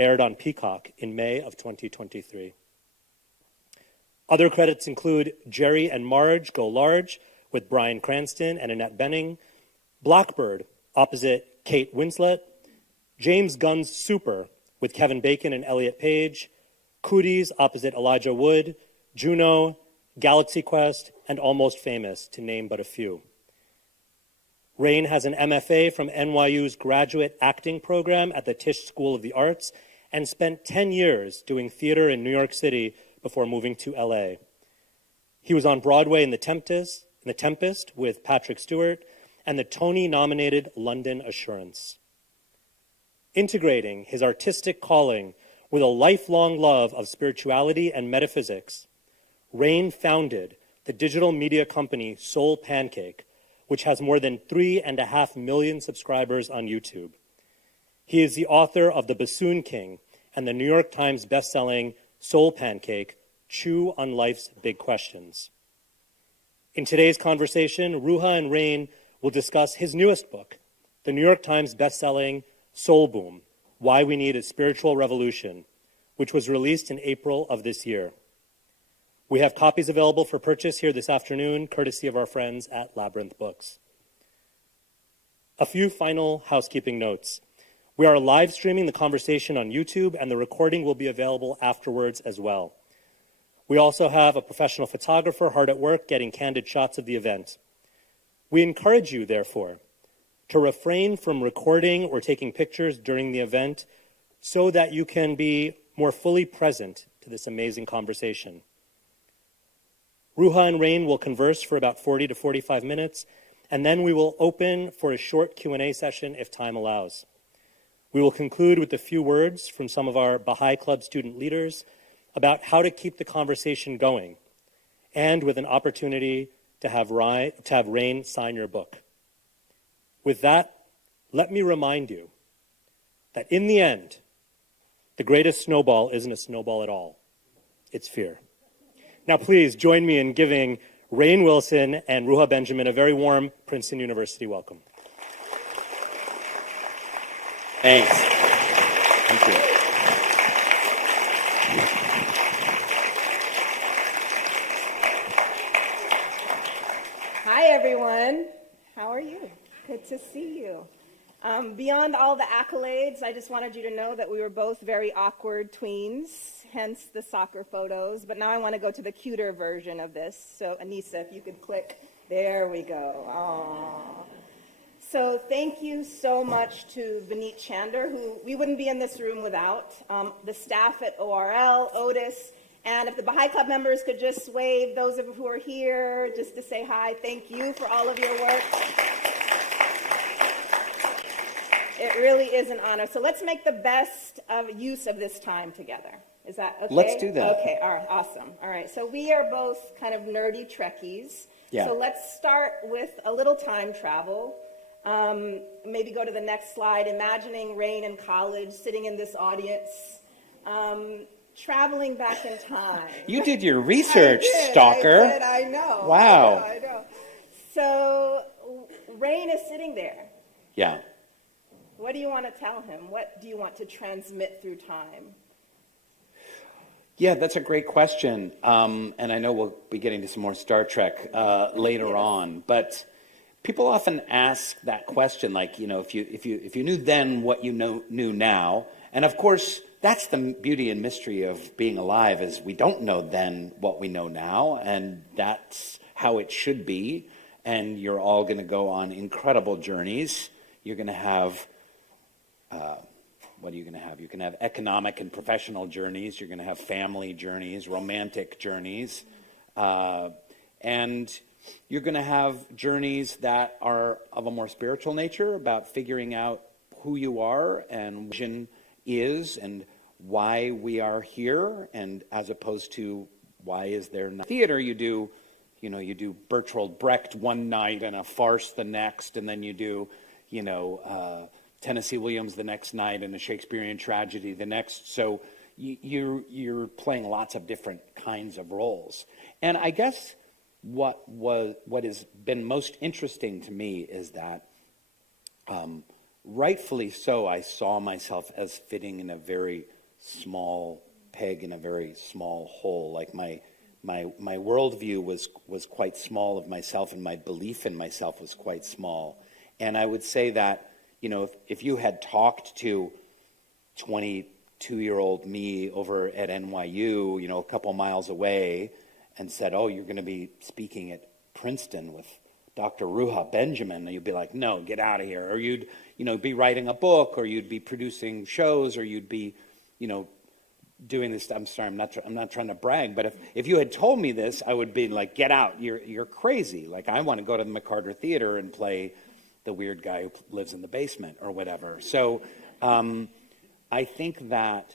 aired on Peacock in May of 2023. Other credits include Jerry and Marge Go Large with Bryan Cranston and Annette Bening, Blackbird opposite Kate Winslet, James Gunn's Super with Kevin Bacon and Elliot Page, Cooties opposite Elijah Wood, Juno, Galaxy Quest, and Almost Famous, to name but a few. Rainn has an MFA from NYU's graduate acting program at the Tisch School of the Arts and spent 10 years doing theater in New York City before moving to LA. He was on Broadway in The Tempest with Patrick Stewart and the Tony-nominated London Assurance. Integrating his artistic calling with a lifelong love of spirituality and metaphysics, Rainn founded the digital media company Soul Pancake, which has more than 3.5 million subscribers on YouTube. He is the author of The Bassoon King and the New York Times bestselling Soul Pancake, Chew on Life's Big Questions. In today's conversation, Ruha and Rainn will discuss his newest book, the New York Times bestselling Soul Boom, Why We Need a Spiritual Revolution, which was released in April of this year. We have copies available for purchase here this afternoon, courtesy of our friends at Labyrinth Books. A few final housekeeping notes. We are live streaming the conversation on YouTube, and the recording will be available afterwards as well. We also have a professional photographer hard at work getting candid shots of the event. We encourage you, therefore, to refrain from recording or taking pictures during the event so that you can be more fully present to this amazing conversation. Ruha and Rainn will converse for about 40 to 45 minutes, and then we will open for a short Q&A session if time allows. We will conclude with a few words from some of our Bahai Club student leaders about how to keep the conversation going, and with an opportunity to have Rainn sign your book. With that, let me remind you that in the end, the greatest snowball isn't a snowball at all. It's fear. Now please join me in giving Rainn Wilson and Ruha Benjamin a very warm Princeton University welcome. Thanks. Thank you. Hi, everyone. How are you? Good to see you. Beyond all the accolades, I just wanted you to know that we were both very awkward tweens, hence the soccer photos. But now I want to go to the cuter version of this. So, Anissa, if you could click. There we go. Aww. So thank you so much to Vineet Chander, who we wouldn't be in this room without, the staff at ORL, ODUS, and if the Bahai Club members could just wave, those of you who are here, just to say hi, thank you for all of your work. It really is an honor. So let's make the best of use of this time together. Is that okay? Let's do that. Okay, all right, awesome. All right, so we are both kind of nerdy Trekkies. Yeah. So let's start with a little time travel. Maybe go to the next slide. Imagining Rainn in college, sitting in this audience, traveling back in time. You did your research, stalker. I know. Wow. I know. So Rainn is sitting there. Yeah. What do you want to tell him? What do you want to transmit through time? Yeah, that's a great question. And I know we'll be getting to some more Star Trek later on. But people often ask that question, like, you know, if you knew then what you knew now. And of course, that's the beauty and mystery of being alive, is we don't know then what we know now, and that's how it should be. And you're all going to go on incredible journeys. You're going to have what are you going to have? You can have economic and professional journeys. You're going to have family journeys, romantic journeys, and you're going to have journeys that are of a more spiritual nature, about figuring out who you are and what vision is and why we are here, and as opposed to why is there not theater. You do Bertolt Brecht one night and a farce the next, and then you do Tennessee Williams the next night and a Shakespearean tragedy the next. So you're playing lots of different kinds of roles. And I guess what has been most interesting to me is that rightfully so, I saw myself as fitting in a very small peg in a very small hole. Like my worldview was quite small of myself, and my belief in myself was quite small. And I would say that, if you had talked to 22-year-old me over at NYU, a couple miles away, and said, "Oh, you're going to be speaking at Princeton with Dr. Ruha Benjamin," and you'd be like, "No, get out of here." Or you'd, be writing a book, or you'd be producing shows, or you'd be, doing this. I'm sorry, I'm not trying to brag, but if you had told me this, I would be like, "Get out! You're crazy!" Like, I want to go to the McCarter Theater and play the weird guy who lives in the basement or whatever. So, I think that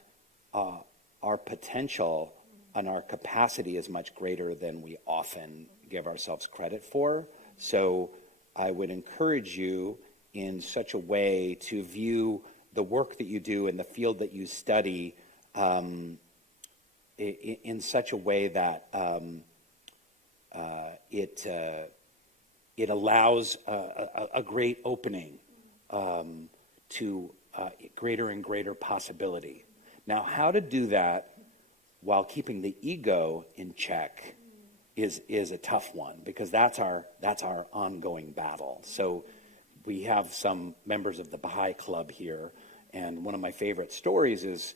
our potential and our capacity is much greater than we often give ourselves credit for. So I would encourage you in such a way to view the work that you do and the field that you study in such a way that it allows a great opening to greater and greater possibility. Now, how to do that while keeping the ego in check is a tough one, because that's our ongoing battle. So we have some members of the Bahai Club here, and one of my favorite stories is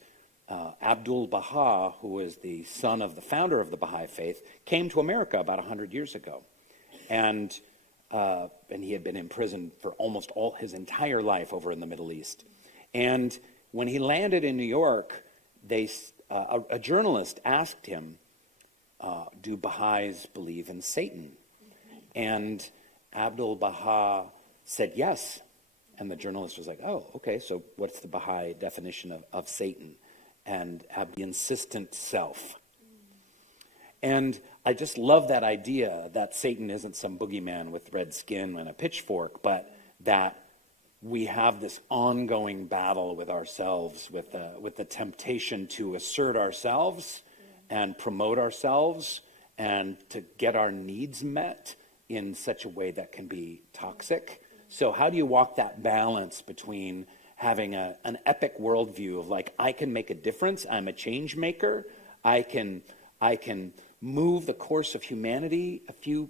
Abdul Baha, who is the son of the founder of the Baha'i faith, came to America about 100 years ago, and he had been in prison for almost all his entire life over in the Middle East. And when he landed in New York, a journalist asked him, "Do Baha'is believe in Satan?" And Abdul Baha said yes. And the journalist was like, "Oh, okay, so what's the Baha'i definition of Satan?" And the insistent self. And I just love that idea that Satan isn't some boogeyman with red skin and a pitchfork, but that we have this ongoing battle with ourselves, with the temptation to assert ourselves and promote ourselves and to get our needs met in such a way that can be toxic. So how do you walk that balance between having an epic worldview of like, I can make a difference, I'm a change maker, I can move the course of humanity a few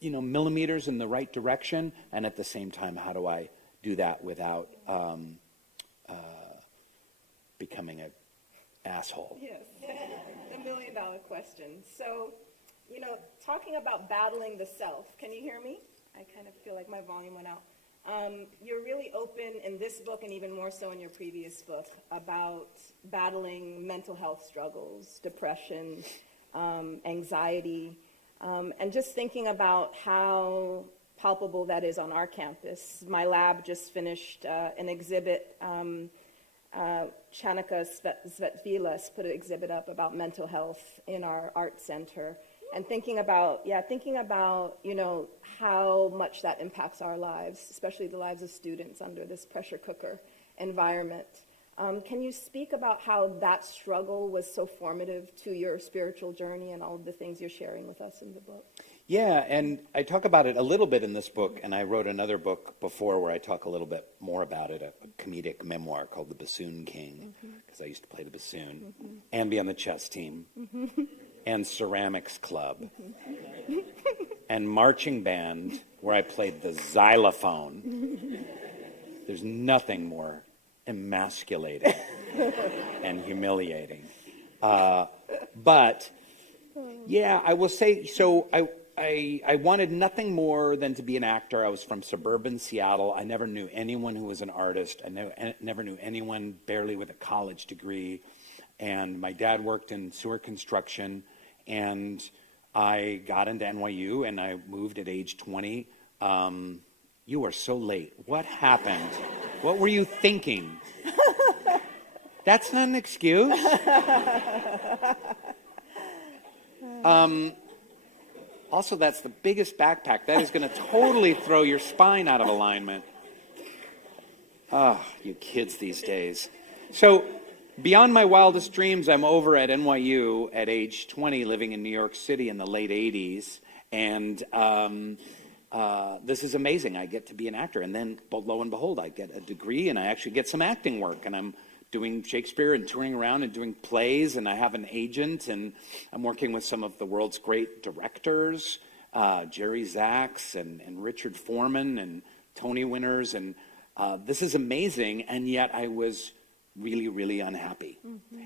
millimeters in the right direction, and at the same time, how do I do that without becoming an asshole? Yes, the million-dollar question. So, talking about battling the self, can you hear me? I kind of feel like my volume went out. You're really open in this book, and even more so in your previous book, about battling mental health struggles, depression, anxiety, and just thinking about how palpable that is on our campus. My lab just finished an exhibit. Chanaka Svetvilas put an exhibit up about mental health in our art center, and thinking about how much that impacts our lives, especially the lives of students under this pressure cooker environment. Can you speak about how that struggle was so formative to your spiritual journey and all of the things you're sharing with us in the book? Yeah, and I talk about it a little bit in this book, and I wrote another book before where I talk a little bit more about it, a comedic memoir called The Bassoon King, because I used to play the bassoon and be on the chess team and ceramics club and marching band where I played the xylophone. There's nothing more emasculating and humiliating. But yeah, I will say, so I wanted nothing more than to be an actor. I was from suburban Seattle. I never knew anyone who was an artist. I never knew anyone barely with a college degree. And my dad worked in sewer construction, and I got into NYU, and I moved at age 20. You are so late. What happened? What were you thinking? That's not an excuse. Also, that's the biggest backpack. That is going to totally throw your spine out of alignment. Oh, you kids these days. So, beyond my wildest dreams, I'm over at NYU at age 20, living in New York City in the late 80s. And this is amazing. I get to be an actor. And then, lo and behold, I get a degree and I actually get some acting work. And I'm doing Shakespeare and touring around and doing plays. And I have an agent. And I'm working with some of the world's great directors, Jerry Zaks and Richard Foreman and Tony winners. And this is amazing. And yet I was really, really unhappy.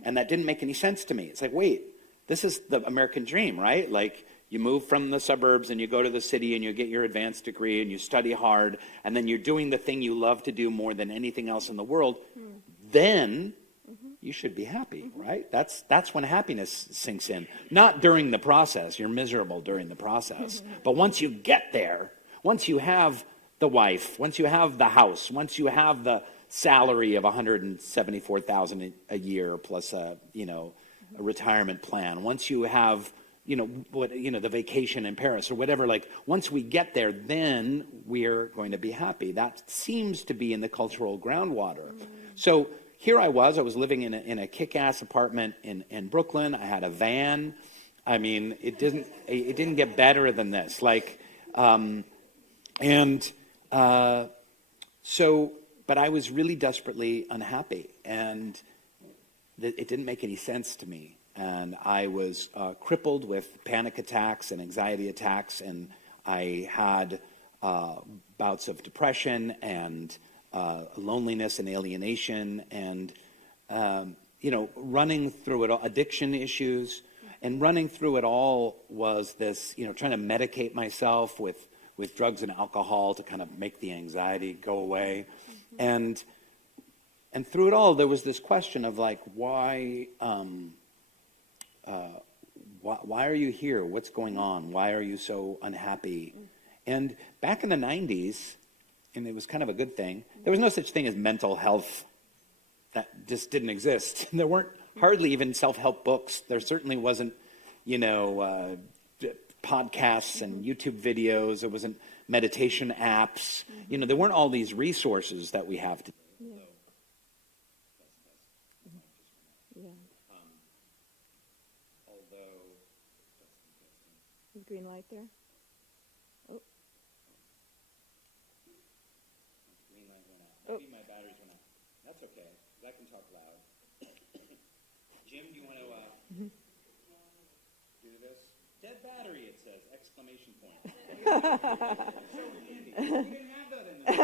And that didn't make any sense to me. It's like, wait, this is the American dream, right? Like, you move from the suburbs and you go to the city and you get your advanced degree and you study hard and then you're doing the thing you love to do more than anything else in the world. Then you should be happy, right? That's when happiness sinks in. Not during the process. You're miserable during the process. But once you get there, once you have the wife, once you have the house, once you have the salary of $174,000 a year plus a retirement plan, once you have the vacation in Paris or whatever, like once we get there, then we're going to be happy. That seems to be in the cultural groundwater. So here I was living in a kick-ass apartment in Brooklyn. I had a van. I mean, it didn't get better than this. But I was really desperately unhappy, and it didn't make any sense to me. And I was crippled with panic attacks and anxiety attacks, and I had bouts of depression and loneliness and alienation, and running through it all, addiction issues, and running through it all was this, trying to medicate myself with drugs and alcohol to kind of make the anxiety go away, and through it all there was this question of like, why are you here? What's going on? Why are you so unhappy? And back in the 90s, and it was kind of a good thing, there was no such thing as mental health. That just didn't exist. There weren't hardly even self-help books. There certainly wasn't, podcasts and YouTube videos. There wasn't meditation apps. There weren't all these resources that we have today. Green light there. Oh. Green light went out. Maybe my batteries went out. That's okay, because I can talk loud. Jim, do you want to do this? Dead battery, it says, exclamation point. So handy. We didn't have that in there.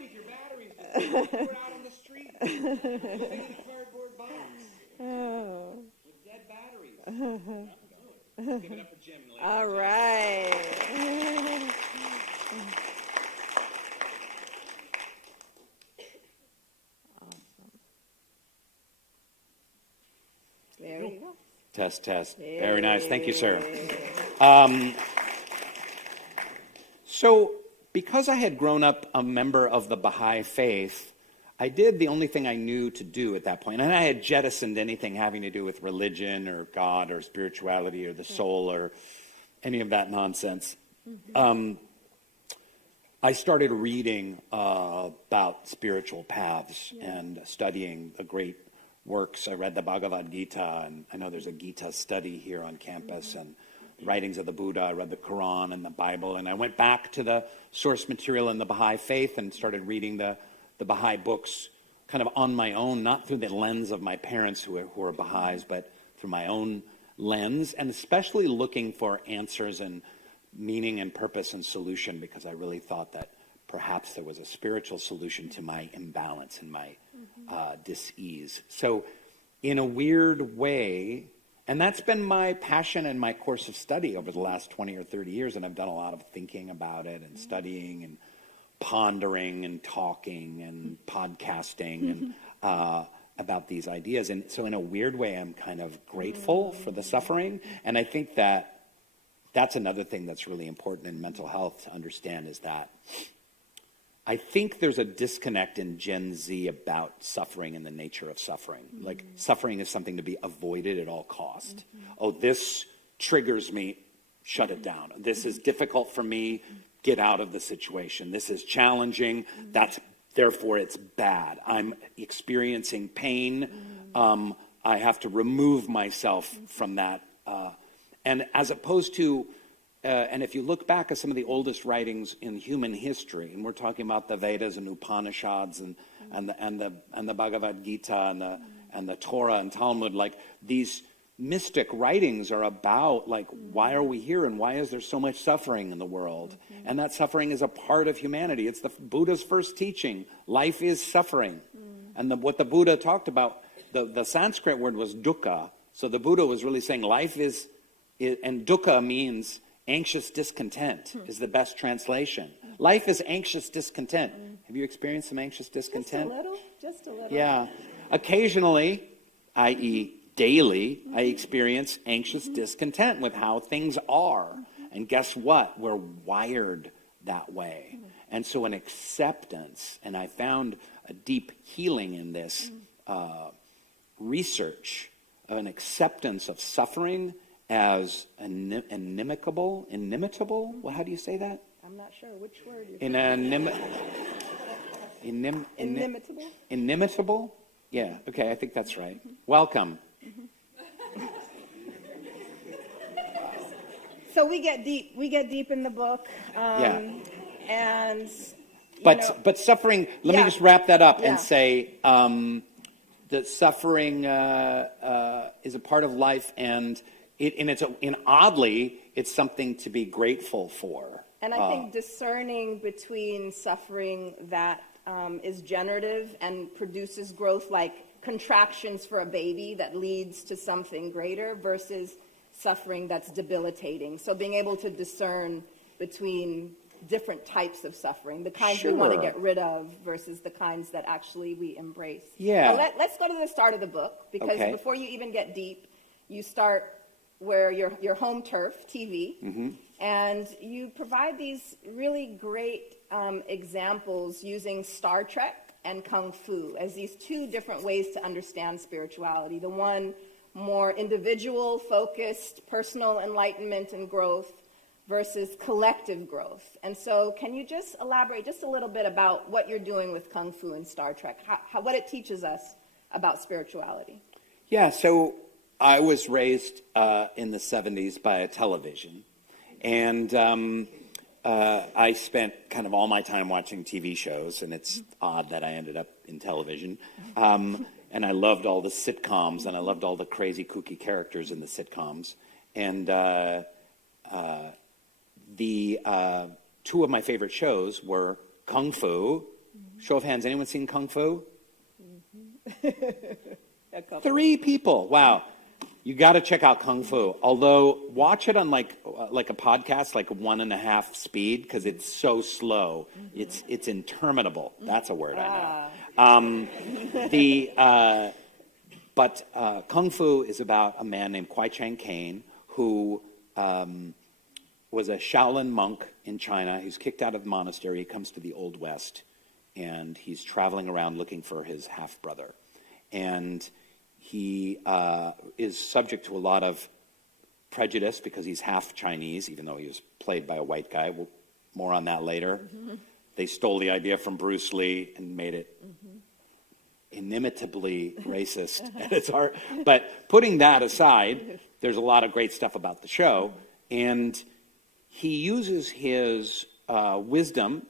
Your batteries, you were out on the street. You were in a cardboard box. Oh. With dead batteries. Give it up for Jim. All right. Awesome. There you go. Test. Very nice. Thank you, sir. So, because I had grown up a member of the Bahai faith, I did the only thing I knew to do at that point. And I had jettisoned anything having to do with religion or God or spirituality or the soul or any of that nonsense. I started reading about spiritual paths and studying the great works. I read the Bhagavad Gita, and I know there's a Gita study here on campus, and writings of the Buddha. I read the Quran and the Bible, and I went back to the source material in the Baha'i faith and started reading the Baha'i books kind of on my own, not through the lens of my parents who are Baha'is, but through my own lens, and especially looking for answers and meaning and purpose and solution, because I really thought that perhaps there was a spiritual solution to my imbalance and my dis-ease. So in a weird way, and that's been my passion and my course of study over the last 20 or 30 years, and I've done a lot of thinking about it and studying and pondering and talking and podcasting and about these ideas. And so in a weird way, I'm kind of grateful for the suffering. And I think that that's another thing that's really important in mental health to understand, is that I think there's a disconnect in Gen Z about suffering and the nature of suffering. Like, suffering is something to be avoided at all cost. Oh, this triggers me, shut it down. This is difficult for me, get out of the situation. This is challenging, therefore it's bad. I'm experiencing pain. I have to remove myself from that. And as opposed to and if you look back at some of the oldest writings in human history, and we're talking about the Vedas and Upanishads and the Bhagavad Gita and the Torah and Talmud, like these mystic writings are about like why are we here and why is there so much suffering in the world? And that suffering is a part of humanity. It's the Buddha's first teaching. Life is suffering. And what the Buddha talked about, the Sanskrit word was dukkha. So the Buddha was really saying life is and dukkha means anxious discontent is the best translation. Life is anxious discontent. Have you experienced some anxious discontent? Just a little. Yeah. Occasionally, i.e. daily, I experience anxious discontent with how things are. And guess what? We're wired that way. And so an acceptance, and I found a deep healing in this research, an acceptance of suffering as inimitable. Well, how do you say that? I'm not sure which word you're inimitable? Inimitable? Yeah, okay, I think that's right. Welcome. So we get deep in the book. And But suffering, let me just wrap that up and Yeah. say that suffering is a part of life, and oddly, it's something to be grateful for. And I think discerning between suffering that is generative and produces growth, like contractions for a baby that leads to something greater, versus suffering that's debilitating. So being able to discern between different types of suffering, the kinds we want to get rid of versus the kinds that actually we embrace. Yeah. Now let's go to the start of the book, because before you even get deep, you start where your home turf, TV, and you provide these really great examples using Star Trek and Kung Fu as these two different ways to understand spirituality. The one more individual focused, personal enlightenment and growth, versus collective growth. And so can you just elaborate just a little bit about what you're doing with Kung Fu and Star Trek, what it teaches us about spirituality? Yeah, so I was raised in the 70s by a television, and I spent kind of all my time watching TV shows, and it's odd that I ended up in television. And I loved all the sitcoms, and I loved all the crazy, kooky characters in the sitcoms. And the two of my favorite shows were Kung Fu. Show of hands, anyone seen Kung Fu? 3 people. Wow. You got to check out Kung Fu. Although, watch it on like a podcast, like 1.5 speed, because it's so slow. It's interminable. That's a word I know. But Kung Fu is about a man named Kwai Chang Caine who was a Shaolin monk in China. He's kicked out of the monastery. He comes to the Old West, and he's traveling around looking for his half-brother. And he is subject to a lot of prejudice because he's half Chinese, even though he was played by a white guy. More on that later. They stole the idea from Bruce Lee and made it inimitably racist at its heart. But putting that aside, there's a lot of great stuff about the show. And he uses his wisdom,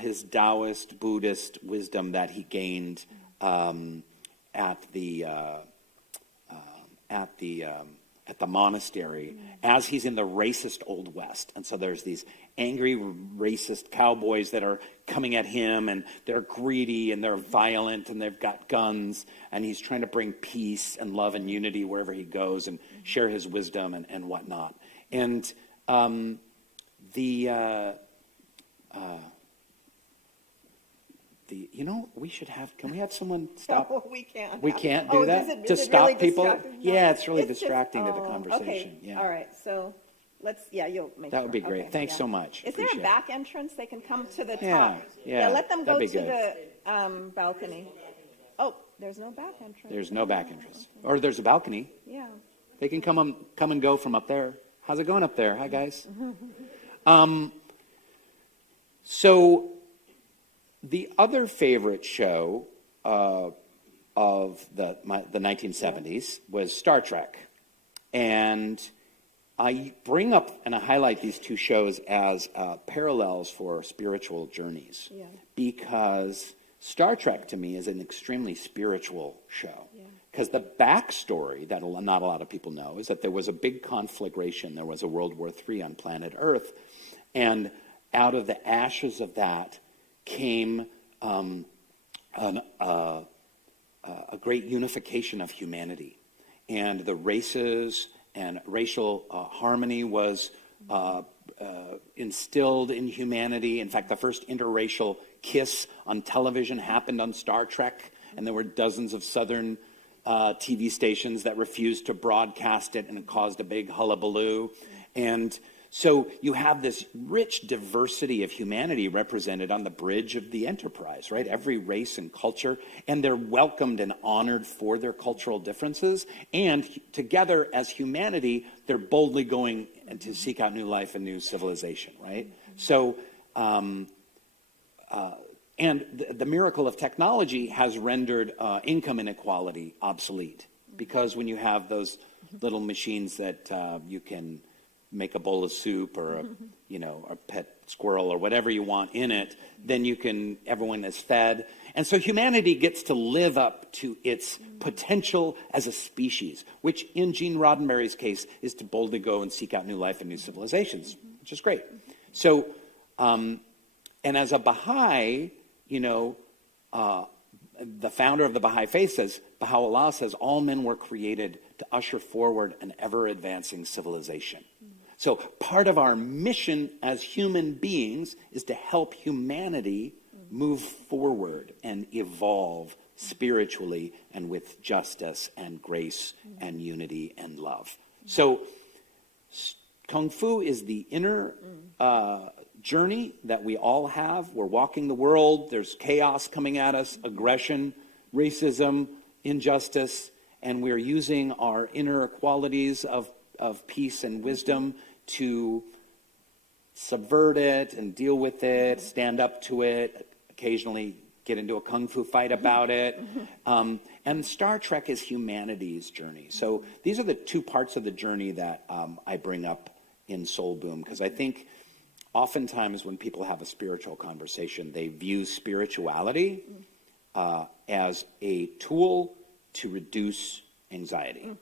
his Taoist, Buddhist wisdom that he gained at the monastery as he's in the racist Old West. And so there's these angry racist cowboys that are coming at him, and they're greedy and they're violent and they've got guns, and he's trying to bring peace and love and unity wherever he goes and share his wisdom and whatnot. And we should have, can we have someone stop? No, we can't. We can't do that? Is it stop really people? distracting? No. Yeah, it's really It's distracting to the just- conversation. Okay, Yeah. all right, so you'll make That would be sure. great. Okay, Thanks yeah. so much. Is there a Appreciate back entrance? They can come to the Yeah, top. yeah, Let them go that'd to be the balcony. Oh, there's no back entrance. There's no back entrance. Or there's a balcony. Yeah. They can come and go from up there. How's it going up there? Hi, guys. So the other favorite show of the 1970s was Star Trek. And I bring up and I highlight these two shows as parallels for spiritual journeys, because Star Trek to me is an extremely spiritual show. Because the backstory that not a lot of people know is that there was a big conflagration. There was a World War III on planet Earth. And out of the ashes of that came a great unification of humanity. And the races and racial harmony was instilled in humanity. In fact, the first interracial kiss on television happened on Star Trek. And there were dozens of Southern TV stations that refused to broadcast it, and it caused a big hullabaloo. And so you have this rich diversity of humanity represented on the bridge of the Enterprise, right? Every race and culture, and they're welcomed and honored for their cultural differences. And together as humanity, they're boldly going to seek out new life and new civilization, right? So, and the miracle of technology has rendered income inequality obsolete, because when you have those little machines that you can make a bowl of soup or a pet squirrel or whatever you want in it, then everyone is fed. And so humanity gets to live up to its potential as a species, which in Gene Roddenberry's case is to boldly go and seek out new life and new civilizations, which is great. So, and as a Bahai, the founder of the Bahai faith says, Baha'u'llah says, all men were created to usher forward an ever-advancing civilization. So part of our mission as human beings is to help humanity move forward and evolve spiritually and with justice and grace and unity and love. So Kung Fu is the inner journey that we all have. We're walking the world. There's chaos coming at us, aggression, racism, injustice, and we're using our inner qualities of peace and wisdom to subvert it and deal with it, stand up to it, occasionally get into a kung fu fight about it. And Star Trek is humanity's journey. So these are the two parts of the journey that I bring up in Soul Boom, because I think oftentimes when people have a spiritual conversation, they view spirituality as a tool to reduce anxiety.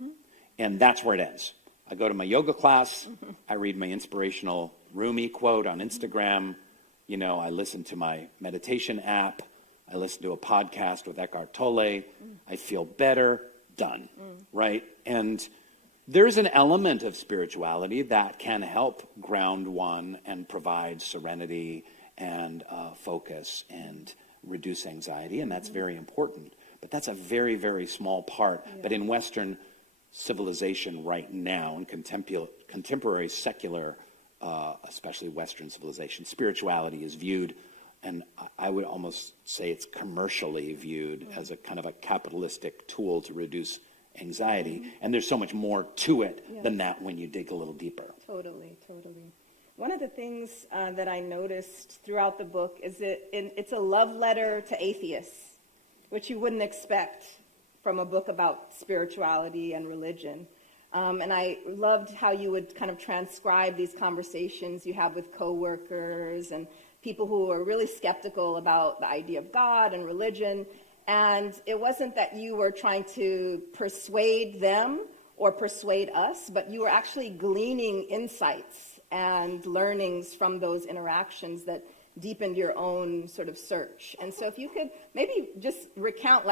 And that's where it ends. I go to my yoga class, I read my inspirational Rumi quote on Instagram, I listen to my meditation app, I listen to a podcast with Eckhart Tolle, I feel better, done, right? And there's an element of spirituality that can help ground one and provide serenity and focus and reduce anxiety, and that's very important. But that's a very, very small part. But in Western civilization right now, in contemporary secular, especially Western civilization, spirituality is viewed, and I would almost say it's commercially viewed as a kind of a capitalistic tool to reduce anxiety. And there's so much more to it than that when you dig a little deeper. Totally. One of the things that I noticed throughout the book is that it's a love letter to atheists, which you wouldn't expect from a book about spirituality and religion. And I loved how you would kind of transcribe these conversations you have with coworkers and people who are really skeptical about the idea of God and religion. And it wasn't that you were trying to persuade them or persuade us, but you were actually gleaning insights and learnings from those interactions that deepened your own sort of search. And so if you could maybe just recount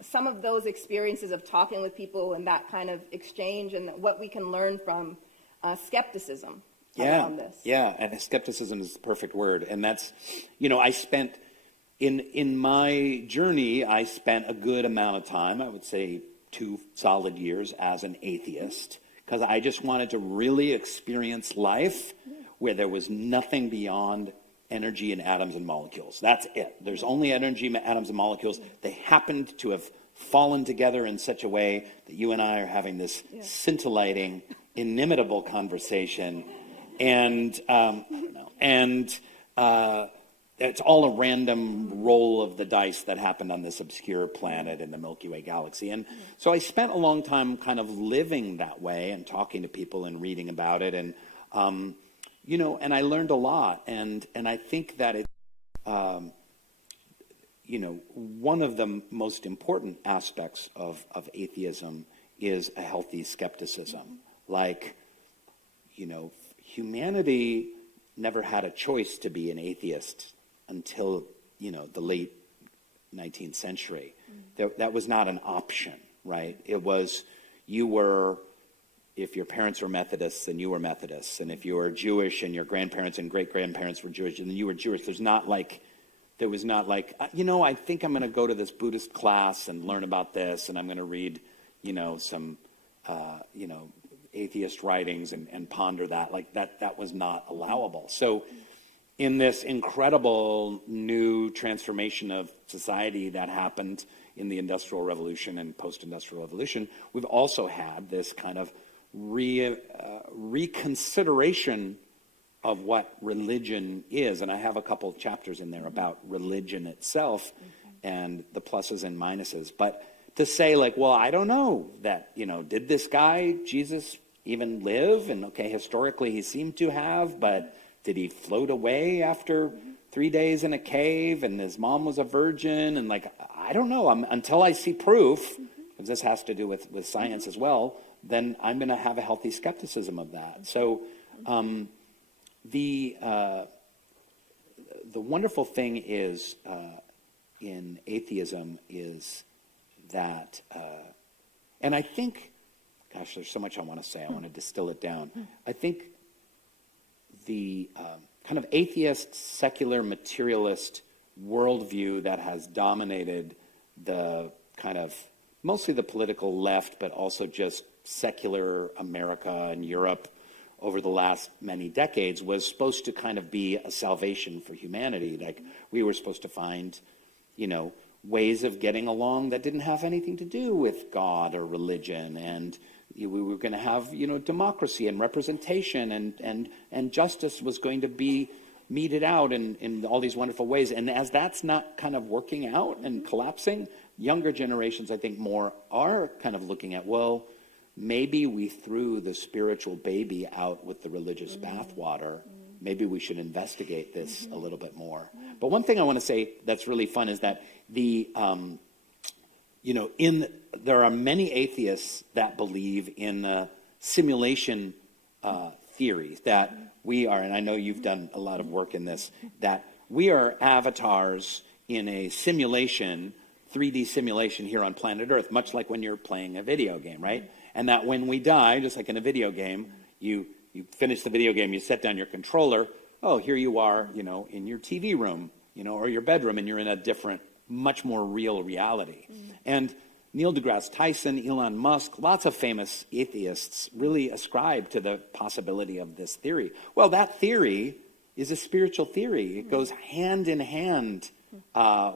some of those experiences of talking with people and that kind of exchange and what we can learn from skepticism around this. Yeah, and skepticism is the perfect word. And that's, I spent, in my journey, I spent a good amount of time, I would say 2 solid years as an atheist, because I just wanted to really experience life where there was nothing beyond energy and atoms and molecules. That's it. There's only energy, atoms, and molecules. They happened to have fallen together in such a way that you and I are having this scintillating, inimitable conversation. And it's all a random roll of the dice that happened on this obscure planet in the Milky Way galaxy. And so I spent a long time kind of living that way and talking to people and reading about it. And, and I learned a lot. And I think that it, one of the most important aspects of atheism is a healthy skepticism. Like, humanity never had a choice to be an atheist until, the late 19th century. That was not an option, right? It was, if your parents were Methodists, then you were Methodists. And if you were Jewish and your grandparents and great-grandparents were Jewish, then you were Jewish. There was not like, I think I'm going to go to this Buddhist class and learn about this, and I'm going to read, some, atheist writings and ponder that. Like that was not allowable. So in this incredible new transformation of society that happened in the Industrial Revolution and post-industrial revolution, we've also had this kind of reconsideration of what religion is. And I have a couple of chapters in there about religion itself and the pluses and minuses. But to say like, well, I don't know that, did this guy, Jesus, even live? And okay, historically he seemed to have, but did he float away after 3 days in a cave and his mom was a virgin? And like, I don't know. Until I see proof, because this has to do with science as well, then I'm going to have a healthy skepticism of that. So the wonderful thing is in atheism is that, and I think, gosh, there's so much I want to say. I want to distill it down. I think the kind of atheist, secular, materialist worldview that has dominated the kind of mostly the political left, but also just secular America and Europe over the last many decades was supposed to kind of be a salvation for humanity. Like we were supposed to find, ways of getting along that didn't have anything to do with God or religion, and we were going to have, democracy and representation, and justice was going to be meted out in all these wonderful ways. And as that's not kind of working out and collapsing, younger generations, I think, more are kind of looking at, well, maybe we threw the spiritual baby out with the religious bathwater. Maybe we should investigate this a little bit more. But one thing I want to say that's really fun is that there are many atheists that believe in simulation theories, that we are, and I know you've done a lot of work in this, that we are avatars in a simulation, 3D simulation here on planet Earth, much like when you're playing a video game, right? And that when we die, just like in a video game, you finish the video game, you set down your controller, oh, here you are, in your TV room, or your bedroom, and you're in a different, much more real reality. And Neil deGrasse Tyson, Elon Musk, lots of famous atheists really ascribe to the possibility of this theory. Well, that theory is a spiritual theory. It goes hand in hand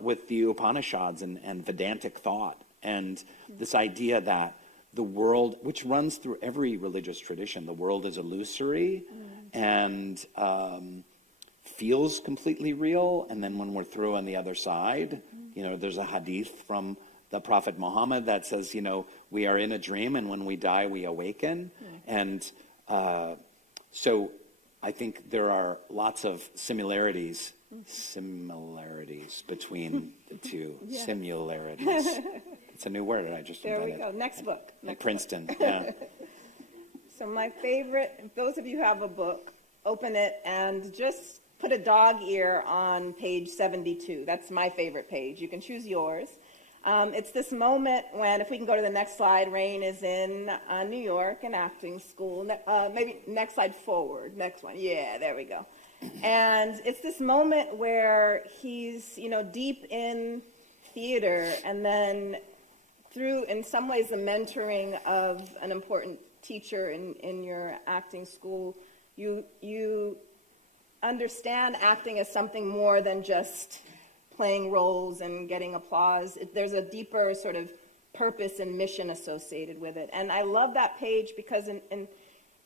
with the Upanishads and Vedantic thought, and this idea that the world, which runs through every religious tradition, the world is illusory and feels completely real, and then when we're through on the other side, there's a hadith from the Prophet Muhammad that says, we are in a dream, and when we die, we awaken. And so I think there are lots of similarities between the two. Similarities. It's a new word that I just invented. There we go. Next book. At Princeton, yeah. So my favorite, if those of you who have a book, open it and just put a dog ear on page 72. That's my favorite page. You can choose yours. It's this moment when, if we can go to the next slide, Rainn is in New York, an acting school. Maybe next slide forward. Next one. Yeah, there we go. And it's this moment where he's, deep in theater, and then through, in some ways, the mentoring of an important teacher in your acting school, you understand acting as something more than just playing roles and getting applause. There's a deeper sort of purpose and mission associated with it. And I love that page because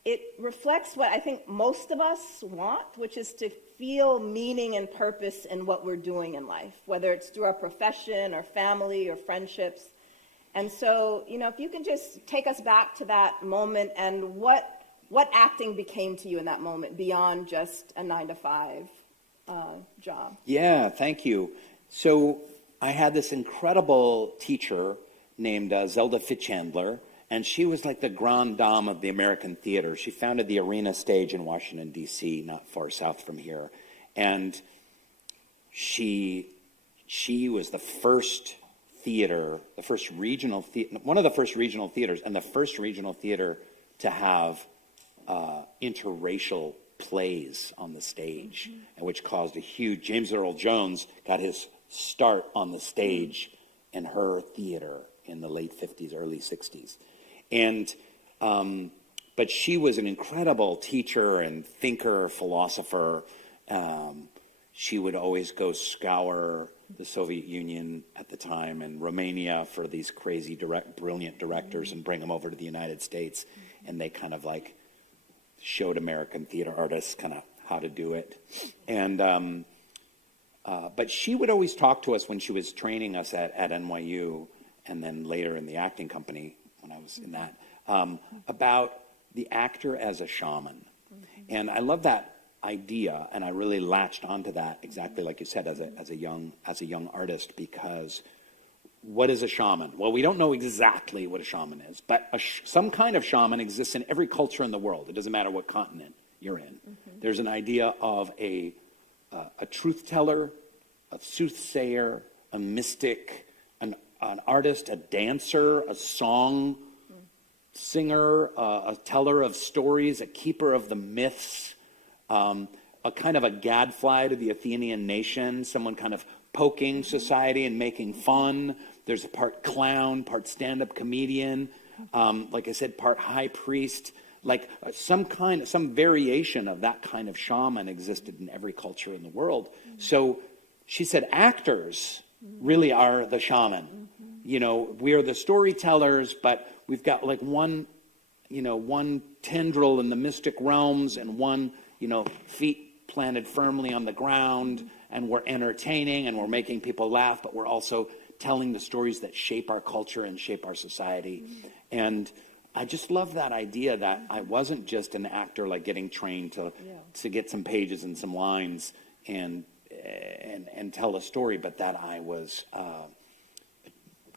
it reflects what I think most of us want, which is to feel meaning and purpose in what we're doing in life, whether it's through our profession or family or friendships. And so, if you can just take us back to that moment and what acting became to you in that moment beyond just a 9-to-5 job. Yeah, thank you. So I had this incredible teacher named Zelda Fitzchandler, and she was like the grande dame of the American theater. She founded the Arena Stage in Washington, D.C., not far south from here. And she was the first theater, the first regional theater, one of the first regional theaters, and the first regional theater to have interracial plays on the stage, and which caused a huge, James Earl Jones got his start on the stage in her theater in the late 50s, early 60s. And, but she was an incredible teacher and thinker, philosopher. She would always go scour the Soviet Union at the time and Romania for these crazy, brilliant directors and bring them over to the United States. And they kind of like showed American theater artists kind of how to do it. And, but she would always talk to us when she was training us at NYU and then later in the acting company when I was in that, about the actor as a shaman. And I love that idea, and I really latched onto that, exactly like you said, as a young artist, because what is a shaman? Well, we don't know exactly what a shaman is, but some kind of shaman exists in every culture in the world. It doesn't matter what continent you're in. There's an idea of a truth teller, a soothsayer, a mystic, an artist, a dancer, a song singer, a teller of stories, a keeper of the myths, a kind of a gadfly to the Athenian nation, someone kind of poking society and making fun. There's a part clown, part stand-up comedian, like I said, part high priest. Like some variation of that kind of shaman existed in every culture in the world. So she said actors really are the shaman. We are the storytellers, but we've got like one tendril in the mystic realms and one, feet planted firmly on the ground, and we're entertaining and we're making people laugh, but we're also telling the stories that shape our culture and shape our society. And I just love that idea that I wasn't just an actor like getting trained to get some pages and some lines and tell a story, but that I was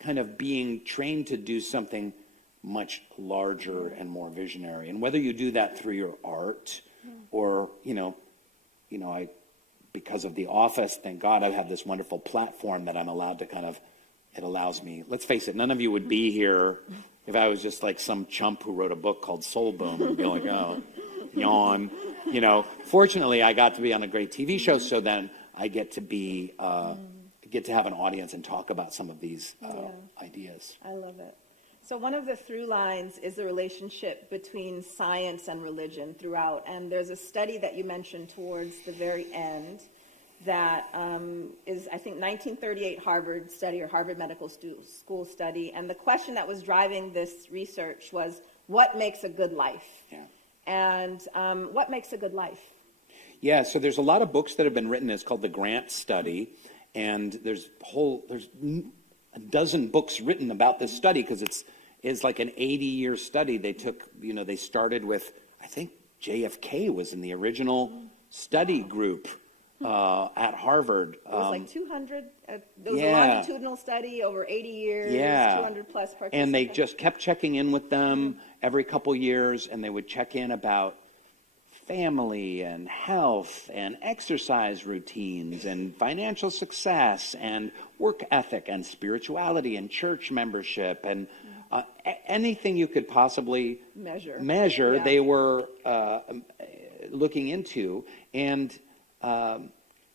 kind of being trained to do something much larger and more visionary. And whether you do that through your art or, I, because of The Office, thank God I have this wonderful platform that I'm allowed to it allows me, let's face it, none of you would be here if I was just like some chump who wrote a book called Soul Boom and be like, oh, yawn. Fortunately, I got to be on a great TV show, so then I get to be, get to have an audience and talk about some of these ideas. I love it. So one of the through lines is the relationship between science and religion throughout. And there's a study that you mentioned towards the very end that is, I think, 1938 Harvard study or Harvard Medical School study. And the question that was driving this research was, what makes a good life? Yeah. And what makes a good life? Yeah, so there's a lot of books that have been written. It's called the Grant Study. And there's a dozen books written about this study because it's like an 80-year study. They took, they started with, I think JFK was in the original study group at Harvard. It was like 200, there was a longitudinal study over 80 years, 200 plus participants. And they just kept checking in with them every couple years, and they would check in about family and health and exercise routines and financial success and work ethic and spirituality and church membership and anything you could possibly measure they were looking into. And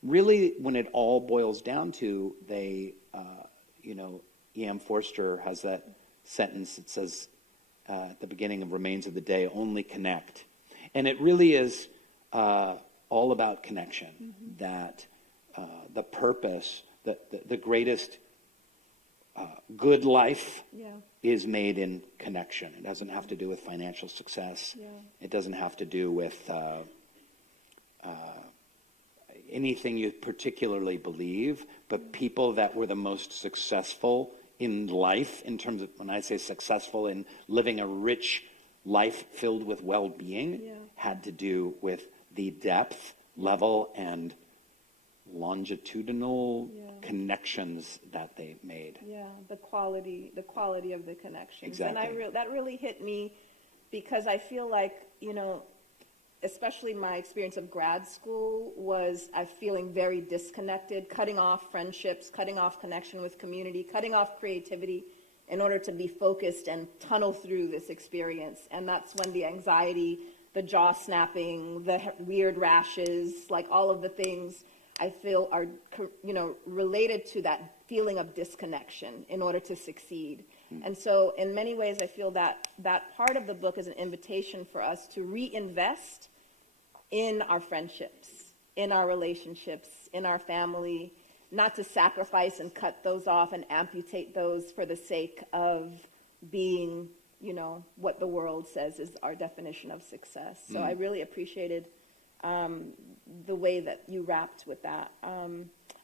really, when it all boils down to, they, E.M. Forster has that sentence that says at the beginning of Remains of the Day, only connect. And it really is all about connection, that the purpose, the greatest good life Yeah. is made in connection. It doesn't have to do with financial success. Yeah. It doesn't have to do with anything you particularly believe, but people that were the most successful in life, in terms of, when I say successful in living a rich life filled with well-being, Yeah. had to do with the depth, level, and longitudinal connections that they made. Yeah, the quality of the connections. Exactly. And that really hit me because I feel like, especially my experience of grad school was feeling very disconnected, cutting off friendships, cutting off connection with community, cutting off creativity in order to be focused and tunnel through this experience. And that's when the anxiety, the jaw snapping, the weird rashes, like all of the things I feel are, related to that feeling of disconnection in order to succeed. And so in many ways, I feel that that part of the book is an invitation for us to reinvest in our friendships, in our relationships, in our family, not to sacrifice and cut those off and amputate those for the sake of being, what the world says is our definition of success. So I really appreciated the way that you wrapped with that.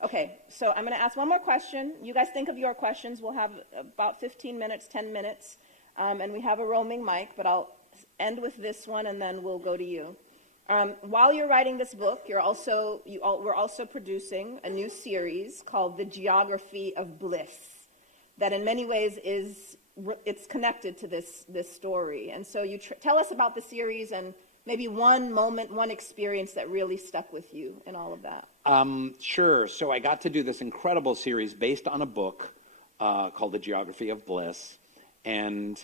Okay, so I'm going to ask one more question. You guys think of your questions. We'll have about 15 minutes, 10 minutes, and we have a roaming mic, but I'll end with this one, and then we'll go to you. While you're writing this book, we're also producing a new series called The Geography of Bliss, that in many ways it's connected to this story. And so you tell us about the series and maybe one moment, one experience that really stuck with you in all of that. Sure. So I got to do this incredible series based on a book called The Geography of Bliss. And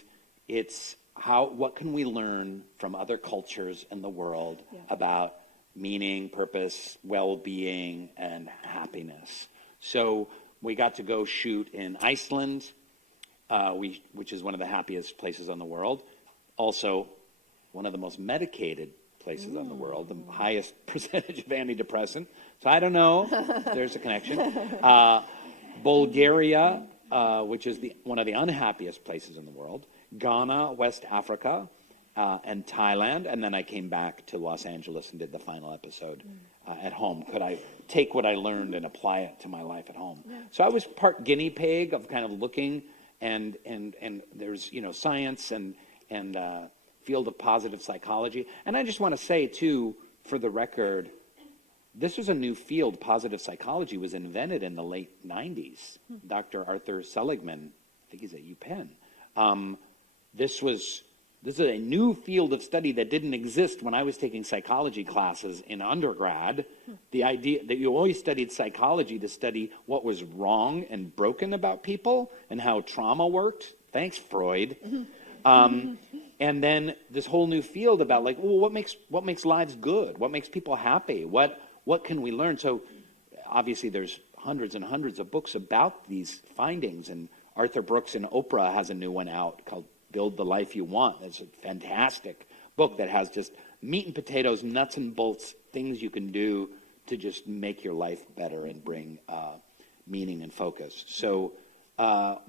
it's what can we learn from other cultures in the world about meaning, purpose, well-being, and happiness. So we got to go shoot in Iceland, which is one of the happiest places in the world. Also, one of the most medicated places on the world, the highest percentage of antidepressant. So I don't know. There's a connection. Bulgaria, which is one of the unhappiest places in the world. Ghana, West Africa, and Thailand. And then I came back to Los Angeles and did the final episode at home. Could I take what I learned and apply it to my life at home? Yeah. So I was part guinea pig of kind of looking, and there's science and field of positive psychology. And I just want to say, too, for the record, this was a new field. Positive psychology was invented in the late 90s. Dr. Arthur Seligman, I think he's at UPenn. This is a new field of study that didn't exist when I was taking psychology classes in undergrad. The idea that you always studied psychology to study what was wrong and broken about people and how trauma worked. Thanks, Freud. And then this whole new field about what makes lives good? What makes people happy? What can we learn? So obviously there's hundreds and hundreds of books about these findings, and Arthur Brooks and Oprah has a new one out called Build the Life You Want. It's a fantastic book that has just meat and potatoes, nuts and bolts, things you can do to just make your life better and bring meaning and focus. So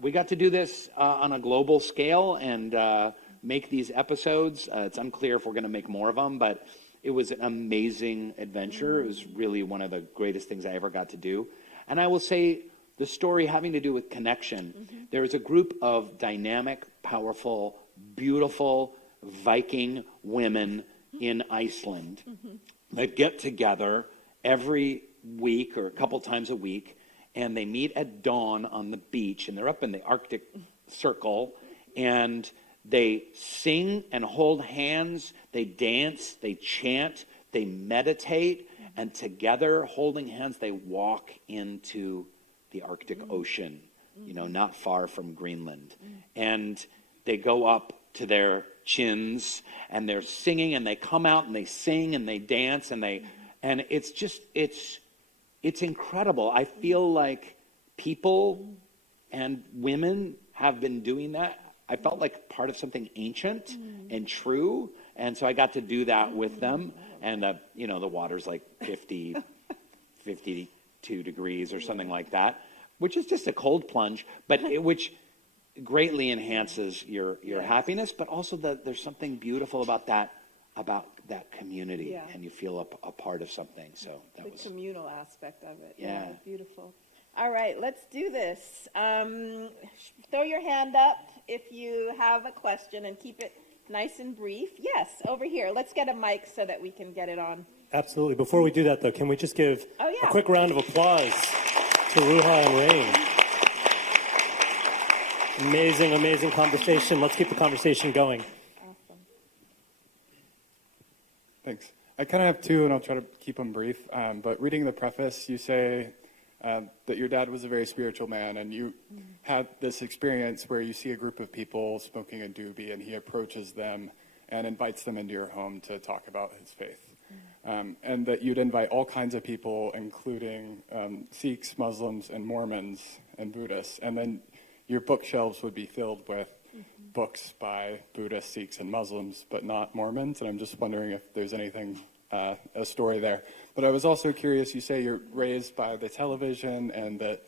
we got to do this on a global scale and make these episodes. It's unclear if we're going to make more of them, but it was an amazing adventure. It was really one of the greatest things I ever got to do. And I will say the story having to do with connection. There was a group of dynamic, powerful, beautiful Viking women in Iceland that get together every week or a couple times a week, and they meet at dawn on the beach, and they're up in the Arctic Circle, and they sing and hold hands, they dance, they chant, they meditate, and together, holding hands, they walk into the Arctic Ocean, not far from Greenland. And they go up to their chins, and they're singing, and they come out, and they sing, and they dance, and it's just, it's incredible. I feel like people and women have been doing that. I felt like part of something ancient and true, and so I got to do that with them. And the water's like 52 degrees or something like that. which is just a cold plunge, but which greatly enhances your happiness, but also there's something beautiful about that community, and you feel a part of something. So that was the communal aspect of it. Yeah. Beautiful. All right, let's do this. Throw your hand up if you have a question, and keep it nice and brief. Yes, over here. Let's get a mic so that we can get it on. Absolutely. Before we do that, though, can we just give a quick round of applause to Ruha and Rainn? Amazing, amazing conversation. Let's keep the conversation going. Awesome. Thanks. I kind of have two, and I'll try to keep them brief. But reading the preface, you say that your dad was a very spiritual man, and you had this experience where you see a group of people smoking a doobie, and he approaches them and invites them into your home to talk about his faith. And that you'd invite all kinds of people, including Sikhs, Muslims, and Mormons, and Buddhists. And then your bookshelves would be filled with books by Buddhists, Sikhs, and Muslims, but not Mormons. And I'm just wondering if there's anything, a story there. But I was also curious, you say you're raised by the television, and that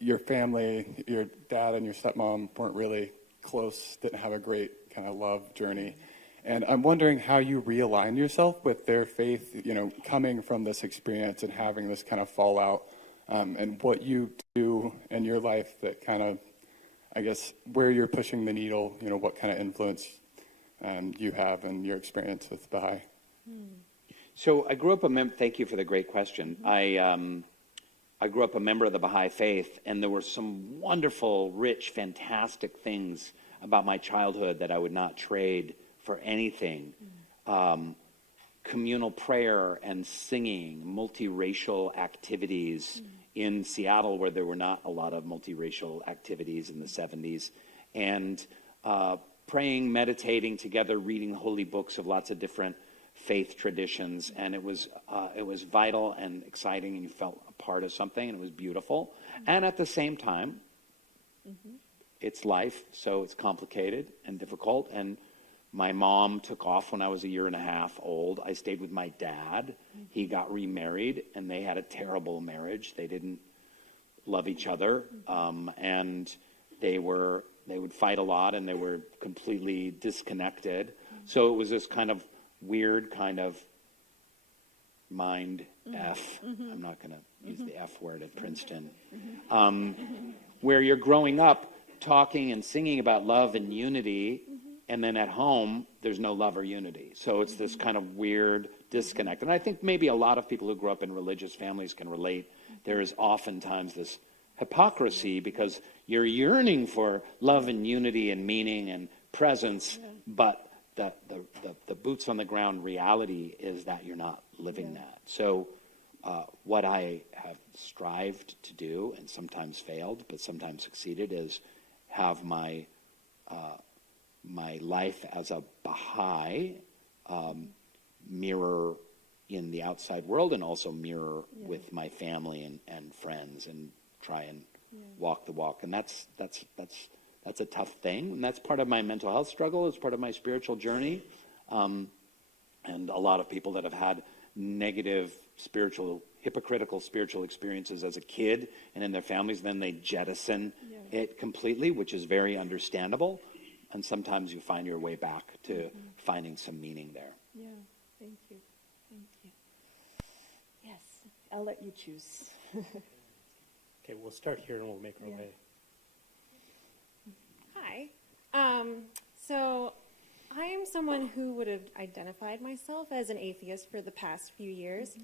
your family, your dad and your stepmom weren't really close, didn't have a great kind of love journey. And I'm wondering how you realigned yourself with their faith, coming from this experience and having this kind of fallout, and what you do in your life that kind of, I guess, where you're pushing the needle, what kind of influence you have in your experience with Bahai. So I grew up thank you for the great question. I grew up a member of the Bahai faith, and there were some wonderful, rich, fantastic things about my childhood that I would not trade for anything. Communal prayer and singing, multiracial activities in Seattle, where there were not a lot of multiracial activities in the 70s, and praying, meditating together, reading holy books of lots of different faith traditions, and it was vital and exciting, and you felt a part of something, and it was beautiful. And at the same time, it's life, so it's complicated and difficult. And my mom took off when I was 1.5 years old. I stayed with my dad. He got remarried, and they had a terrible marriage. They didn't love each other, and they would fight a lot, and they were completely disconnected. So it was this kind of weird kind of mind F. I'm not going to use the F word at Princeton. Where you're growing up talking and singing about love and unity, and then at home, there's no love or unity. So it's this kind of weird disconnect. And I think maybe a lot of people who grew up in religious families can relate. There is oftentimes this hypocrisy because you're yearning for love and unity and meaning and presence, but the boots on the ground reality is that you're not living that. So what I have strived to do, and sometimes failed, but sometimes succeeded, is have my life as a Bahai mirror in the outside world, and also mirror with my family and friends, and try and walk the walk. And that's a tough thing, and that's part of my mental health struggle. It's part of my spiritual journey, and a lot of people that have had negative hypocritical spiritual experiences as a kid and in their families, then they jettison it completely, which is very understandable. And sometimes you find your way back to finding some meaning there. Yeah, thank you. Yes, I'll let you choose. Okay, we'll start here and we'll make our way. Hi. So I am someone who would have identified myself as an atheist for the past few years.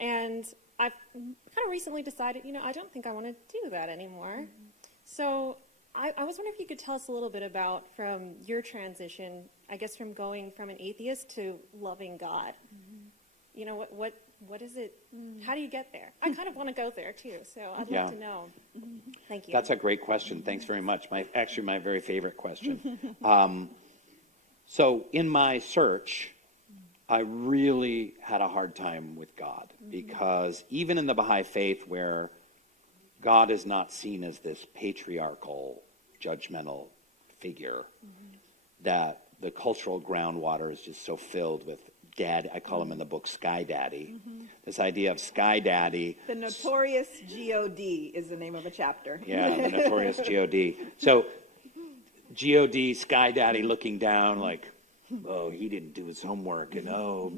And I've kind of recently decided, I don't think I want to do that anymore. So I was wondering if you could tell us a little bit about, from your transition, I guess, from going from an atheist to loving God. What is it? How do you get there? I kind of want to go there too, so I'd love to know. Thank you. That's a great question. Thanks very much. My very favorite question. So in my search, I really had a hard time with God, because even in the Baha'i faith, where God is not seen as this patriarchal, judgmental figure, that the cultural groundwater is just so filled with dad, I call him in the book Sky Daddy. This idea of Sky Daddy. The notorious God is the name of a chapter. Yeah, the notorious God. So God, Sky Daddy looking down like, oh, he didn't do his homework, and oh,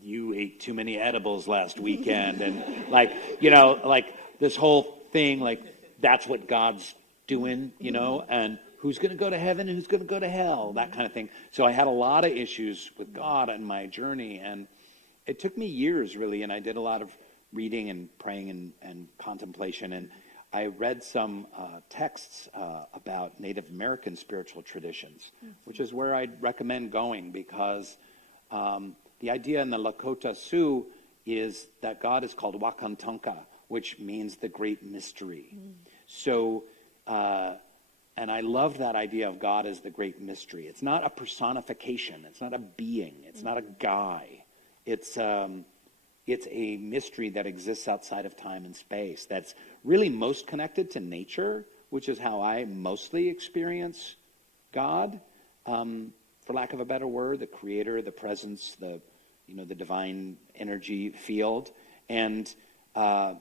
you ate too many edibles last weekend, and like, like this whole thing, like that's what God's doing, and who's going to go to heaven and who's going to go to hell, that kind of thing. So I had a lot of issues with God on my journey, and it took me years, really, and I did a lot of reading and praying and contemplation, and I read some texts about Native American spiritual traditions, which is where I'd recommend going, because the idea in the Lakota Sioux is that God is called Wakantanka, which means the great mystery. So, and I love that idea of God as the great mystery. It's not a personification. It's not a being. It's not a guy. It's a mystery that exists outside of time and space, that's really most connected to nature, which is how I mostly experience God, for lack of a better word, the creator, the presence, the divine energy field. And I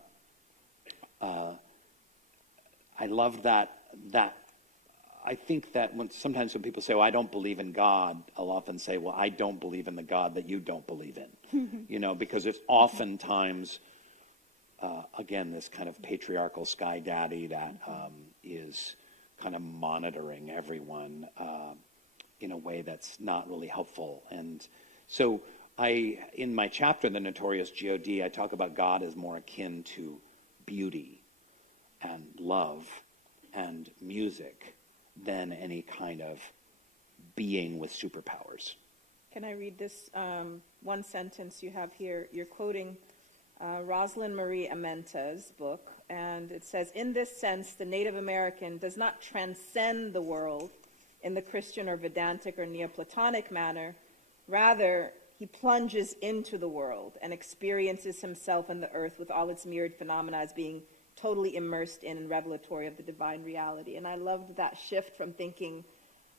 love that I think that sometimes when people say, well, I don't believe in God, I'll often say, well, I don't believe in the God that you don't believe in. Because it's oftentimes, again, this kind of patriarchal Sky Daddy that is kind of monitoring everyone in a way that's not really helpful. And so in my chapter, The Notorious God, I talk about God as more akin to beauty and love and music than any kind of being with superpowers. Can I read this one sentence you have here? You're quoting Rosalind Marie Amenta's book, and it says, in this sense, the Native American does not transcend the world in the Christian or Vedantic or Neoplatonic manner. Rather, he plunges into the world and experiences himself and the earth with all its myriad phenomena as being totally immersed in and revelatory of the divine reality. And I loved that shift from thinking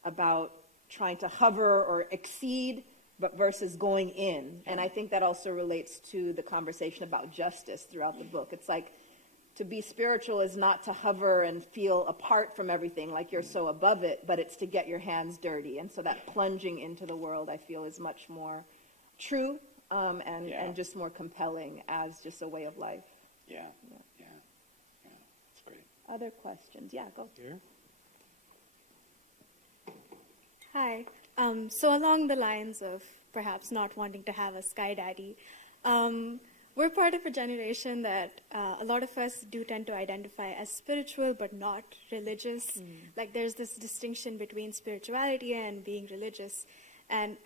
about trying to hover or exceed, but versus going in. And I think that also relates to the conversation about justice throughout the book. It's like, to be spiritual is not to hover and feel apart from everything like you're so above it, but it's to get your hands dirty. And so that plunging into the world, I feel, is much more true and just more compelling as just a way of life. Yeah. That's great. Other questions? Yeah, go. Here. Hi. So along the lines of perhaps not wanting to have a Sky Daddy, we're part of a generation that a lot of us do tend to identify as spiritual but not religious. Like there's this distinction between spirituality and being religious. And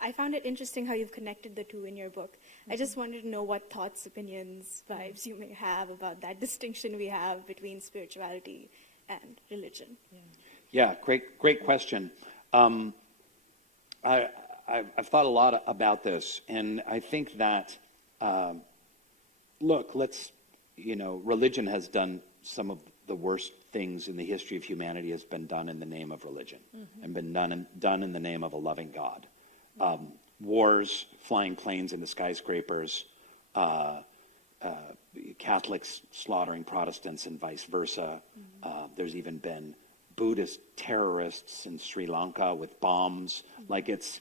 I found it interesting how you've connected the two in your book. I just wanted to know what thoughts, opinions, vibes you may have about that distinction we have between spirituality and religion. Yeah, great question. I've thought a lot about this, and I think that, religion has done some of the worst things in the history of humanity has been done in the name of religion, and been done in the name of a loving God. Wars, flying planes into skyscrapers, Catholics slaughtering Protestants and vice versa. There's even been Buddhist terrorists in Sri Lanka with bombs. Like it's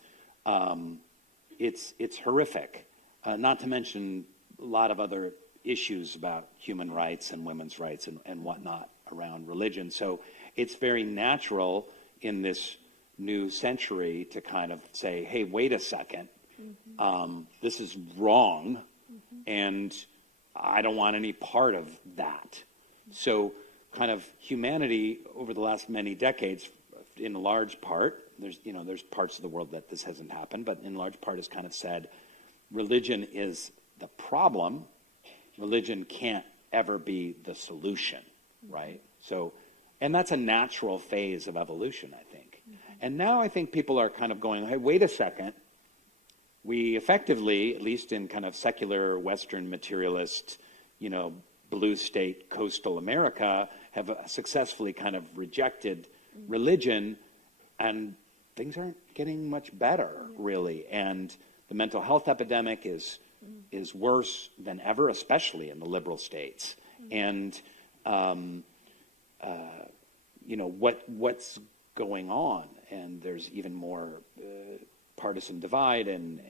horrific. Not to mention a lot of other issues about human rights and women's rights and whatnot around religion. So it's very natural in this new century to kind of say, hey, wait a second, this is wrong, and I don't want any part of that. So kind of humanity over the last many decades, in large part, there's parts of the world that this hasn't happened, but in large part has kind of said, religion is the problem. Religion can't ever be the solution, right? So, and that's a natural phase of evolution, I think. And now I think people are kind of going, hey, wait a second. We effectively, at least in kind of secular Western materialist, blue state coastal America, have successfully kind of rejected religion, and things aren't getting much better, really. And the mental health epidemic is worse than ever, especially in the liberal states. And, what's going on? And there's even more partisan divide and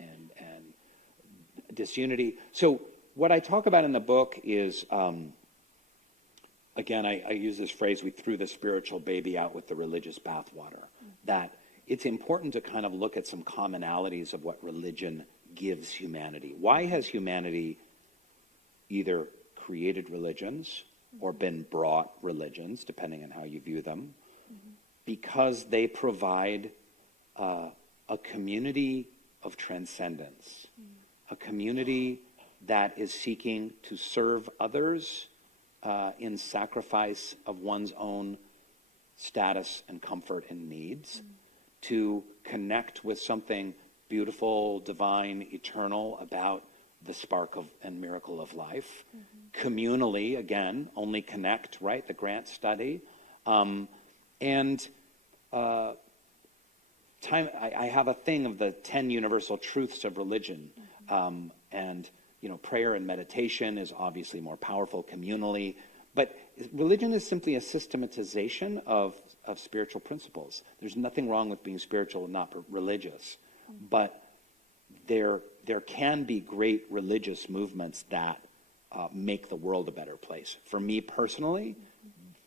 disunity. So what I talk about in the book is, again, I use this phrase, we threw the spiritual baby out with the religious bathwater, that it's important to kind of look at some commonalities of what religion gives humanity. Why has humanity either created religions or been brought religions, depending on how you view them? Because they provide a community of transcendence, a community that is seeking to serve others in sacrifice of one's own status and comfort and needs, to connect with something beautiful, divine, eternal about the spark of and miracle of life. Communally, again, only connect, right? The Grant study. I have a thing of the 10 universal truths of religion. Prayer and meditation is obviously more powerful communally. But religion is simply a systematization of spiritual principles. There's nothing wrong with being spiritual and not religious. But there can be great religious movements that make the world a better place. For me personally,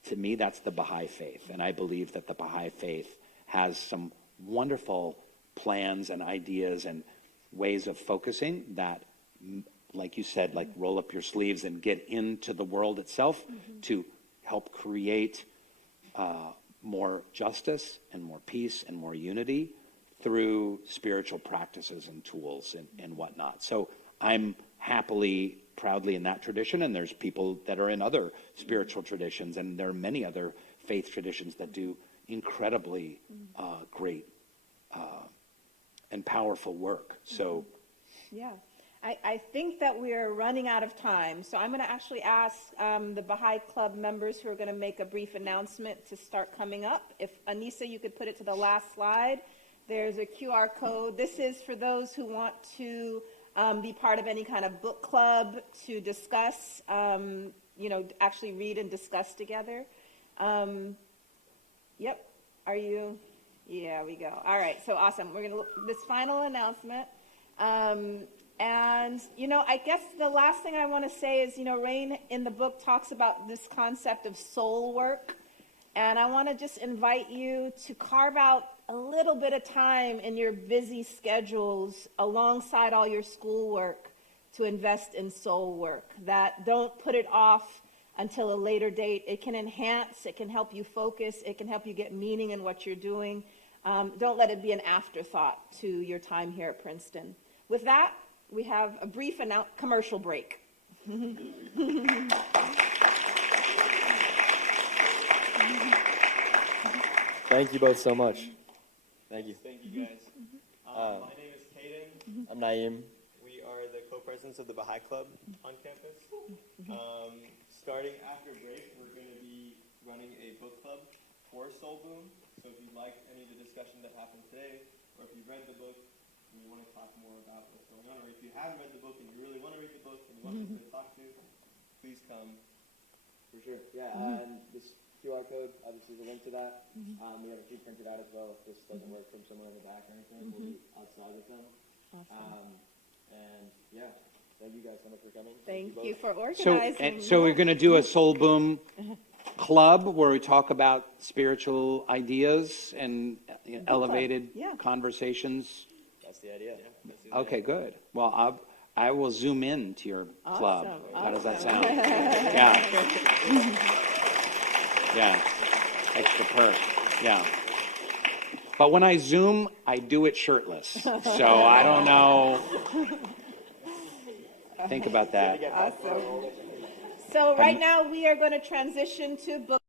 to me, that's the Bahai faith. And I believe that the Bahai faith has some wonderful plans and ideas and ways of focusing that, like you said, like roll up your sleeves and get into the world itself to help create more justice and more peace and more unity through spiritual practices and tools and whatnot. So I'm happily, proudly in that tradition, and there's people that are in other spiritual traditions, and there are many other faith traditions that do incredibly great and powerful work. So, yeah. I think that we're running out of time, so I'm going to actually ask the Baha'i Club members who are going to make a brief announcement to start coming up. If Anissa, you could put it to the last slide. There's a QR code. This is for those who want to be part of any kind of book club to discuss, actually read and discuss together. Yep. Are you? Yeah, we go. All right. So awesome. We're going to look this final announcement. I guess the last thing I want to say is, Rainn in the book talks about this concept of soul work. And I want to just invite you to carve out a little bit of time in your busy schedules alongside all your schoolwork to invest in soul work. That don't put it off until a later date. It can enhance, it can help you focus, it can help you get meaning in what you're doing. Don't let it be an afterthought to your time here at Princeton. With that, we have a brief commercial break. Thank you both so much. Thank you. Thank you, guys. My name is Kaden. I'm Naeem. We are the co-presidents of the Bahai Club on campus. Starting after break, we're going to be running a book club for Soul Boom. So if you liked any of the discussion that happened today, or if you've read the book and you want to talk more about what's going on, or if you haven't read the book and you really want to read the book and you want us to talk to, please come. For sure. Yeah, and this QR code obviously is a link to that. We have a few printed out as well. If this doesn't work from somewhere in the back or anything, we'll be outside with them. Awesome. Thank you guys so much for coming. Thank you for organizing. So we're going to do a Soul Boom club where we talk about spiritual ideas and elevated conversations. That's the idea. Okay, good. Well, I will zoom in to your club. Awesome. How does that sound? Yeah. Yeah. Extra perk. Yeah. But when I Zoom, I do it shirtless. So I don't know. Think about that. Awesome. So right now we are going to transition to book